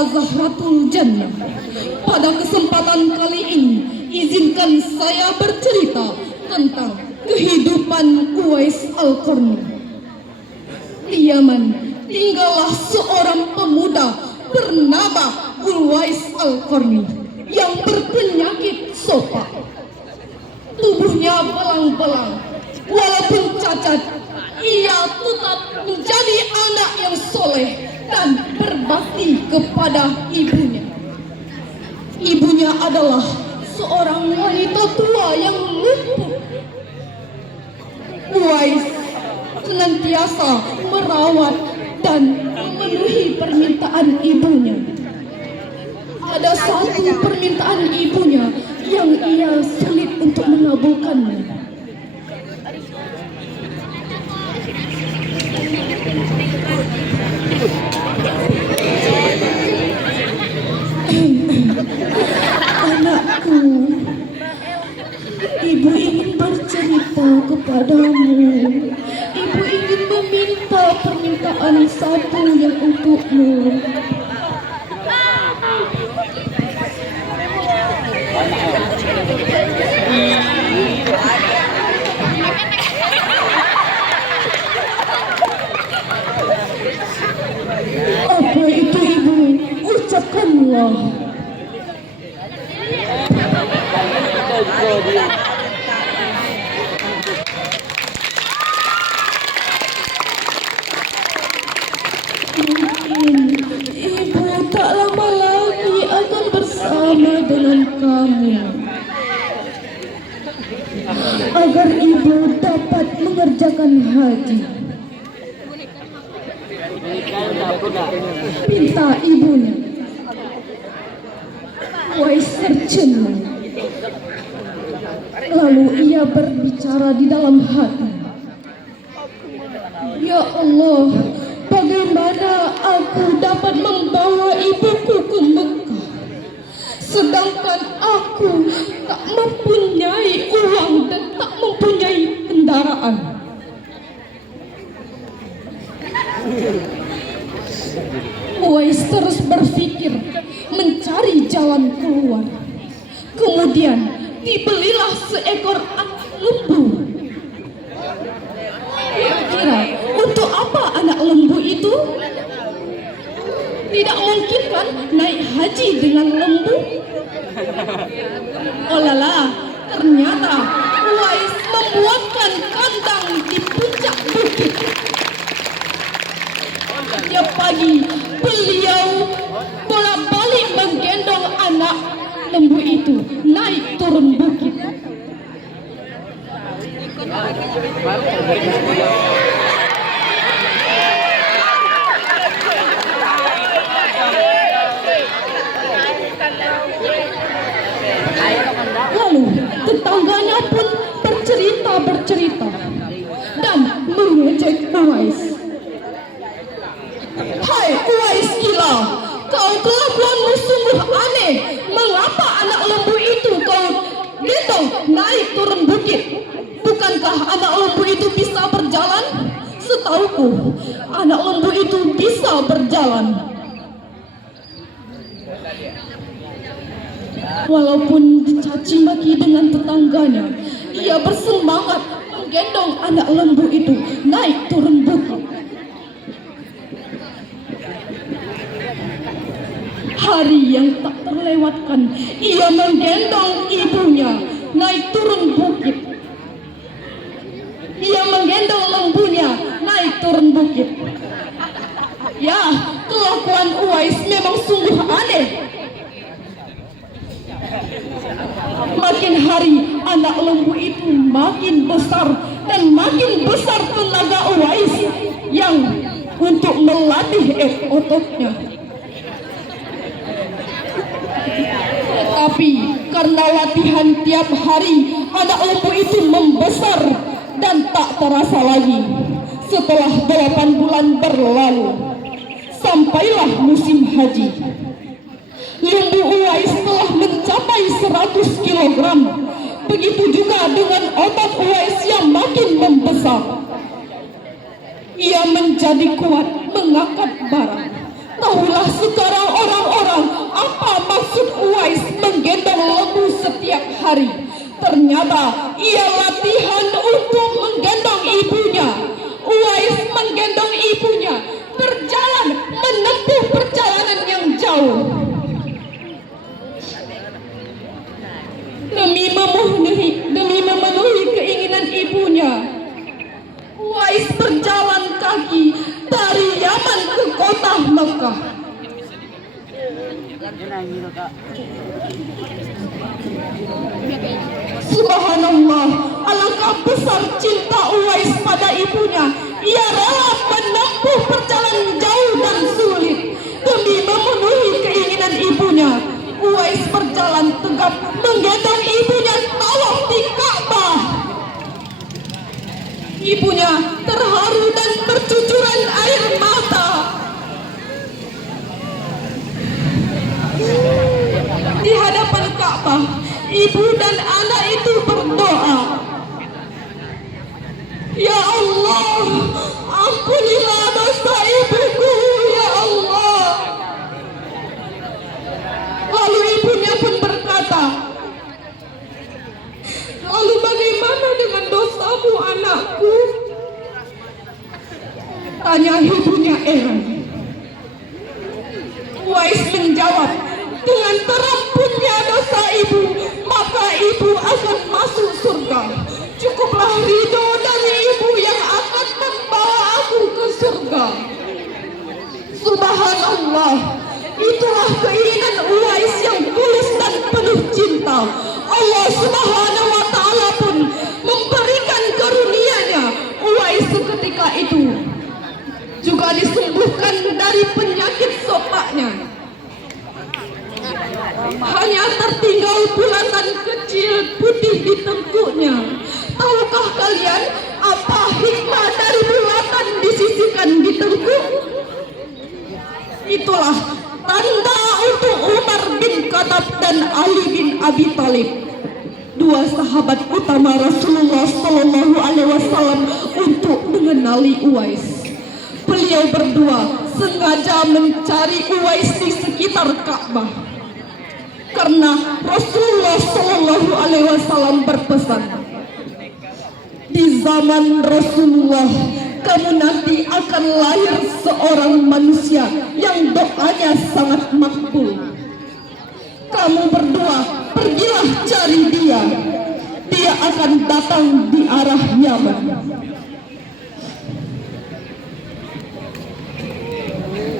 Anta Zahratul Jannah. Pada kesempatan kali ini, izinkan saya bercerita tentang kehidupan Uwais Al-Qarni. Di Yaman, tinggallah seorang pemuda bernama Uwais Al-Qarni yang berpenyakit sopak. Tubuhnya belang-belang, walaupun cacat, ia tetap menjadi anak yang soleh dan berbakti kepada ibunya. Ibunya adalah seorang wanita tua yang lumpuh. Uwais senantiasa merawat dan memenuhi permintaan ibunya. Ada satu permintaan ibunya yang ia sulit untuk mengabulkannya. Anakku, ibu ingin bercerita kepadamu. Ibu ingin meminta permintaan satu yang untukmu. Apa itu ibu? Ucapkanlah. Mungkin ibu tak lama lagi akan bersama dengan kamu, agar ibu dapat mengerjakan haji. Pinta ibunya. Uwais tercengang. Lalu ia berbicara di dalam hati. Ya Allah, bagaimana aku dapat membawa ibuku ke Mekah, sedangkan aku tak mempunyai uang dan tak mempunyai kendaraan. Uwais terus berpikir mencari jalan keluar. Kemudian dibelilah seekor anak lembu. Kira-kira untuk apa anak lembu itu? Tidak mungkin kan naik haji dengan lembu? Oh lala, ternyata Uwais membuatkan kandang di puncak bukit. Setiap pagi beliau bolak-balik menggendong anak lembu itu naik turun bukit. Lalu tetangganya pun bercerita dan mengejek Uwais. Hai Uwais gila, kau kelakuanmu sungguh aneh. Mengapa anak lembu itu kau gendong naik turun bukit? Bukankah anak lembu itu bisa berjalan? Setauku, anak lembu itu bisa berjalan. Walaupun dicaci maki dengan tetangganya, ia bersemangat menggendong anak lembu itu naik turun bukit. Hari yang tak terlewatkan, ia menggendong ibunya naik turun bukit. Ia menggendong lembunya naik turun bukit. Ya, kelakuan Uwais memang sungguh aneh. Makin hari anak lembu itu makin besar dan makin besar tenaga Uwais yang untuk melatih ototnya. Tapi karena latihan tiap hari, anak lembu itu membesar dan tak terasa lagi. Setelah 8 bulan berlalu, sampailah musim haji. Lembu Uwais telah mencapai 100 kg. Begitu juga dengan otot Uwais yang makin membesar. Ia menjadi kuat mengangkat barang. Tahulah sekarang orang-orang hari. Ternyata ia latihan untuk menggendong ibunya. Uwais menggendong ibunya berjalan menempuh perjalanan yang jauh demi memenuhi keinginan ibunya. Uwais berjalan kaki dari Yaman ke kota Mekah. Subhanallah, alangkah besar cinta Uwais pada ibunya. Ia rela menempuh perjalanan jauh dan sulit demi memenuhi keinginan ibunya. Uwais berjalan tegap menggendong ibunya tawaf di Ka'bah. Ibunya terharu dan bercucuran air mata. Di hadapan Ka'bah, ibu dan anak itu berdoa, "Ya Allah, ampunilah dosa ibuku, ya Allah." Lalu ibunya pun berkata, "Lalu bagaimana dengan dosamu, anakku?" Tanya ibunya heran. Uwais menjawab, "Dengan terampunnya dosa ibu, maka ibu akan masuk surga. Cukuplah ridho dari ibu yang akan membawa aku ke surga." Subhanallah, itulah keinginan Uwais yang tulus dan penuh cinta. Allah Subhanahu wa Ta'ala pun memberikan karunia-Nya. Uwais seketika itu juga disembuhkan dari penyakit sopaknya. Hanya tertinggal bulatan kecil putih di tengkuknya. Tahukah kalian apa hikmah dari bulatan disisihkan di tengkuk? Itulah tanda untuk Umar bin Khattab dan Ali bin Abi Thalib, dua sahabat utama Rasulullah Sallallahu Alaihi Wasallam, untuk mengenali Uwais. Beliau berdua sengaja mencari Uwais di sekitar Ka'bah karena Rasulullah Sallallahu Alaihi Wasallam berpesan, "Di zaman Rasulullah, kamu nanti akan lahir seorang manusia yang doanya sangat makbul. Kamu berdua pergilah cari dia. Dia akan datang di arah Yaman."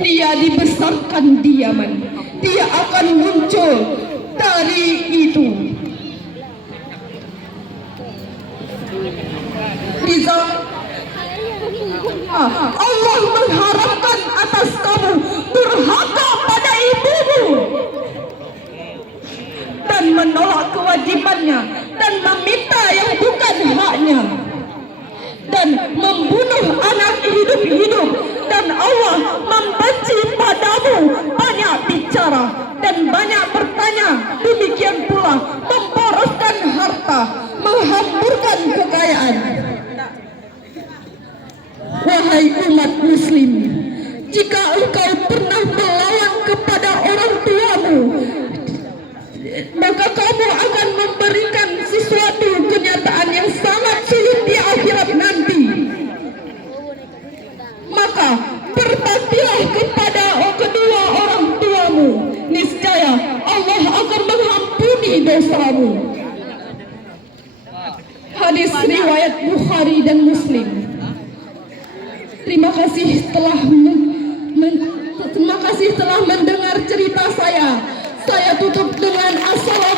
Dia dibesarkan di Yaman. Dia akan muncul dari itu. Allah mengharapkan atas kamu durhaka pada ibumu dan menolak kewajibannya dan meminta yang bukan haknya dan membunuh anak hidup-hidup, dan Allah membenci padamu banyak bicara dan banyak bertanya, demikian pula memboroskan harta, menghamburkan kekayaan. Wahai umat muslim, jika engkau pernah melawan kepada orang tuamu, maka kamu akan memberikan sesuatu kenyataan yang sangat sulit di akhirat nanti. Maka berbaktilah kepada kedua orang tuamu, niscaya Allah akan mengampuni dosamu. Hadis riwayat Bukhari dan Muslim. Terima kasih telah mendengar cerita saya. Saya tutup dengan assalamualaikum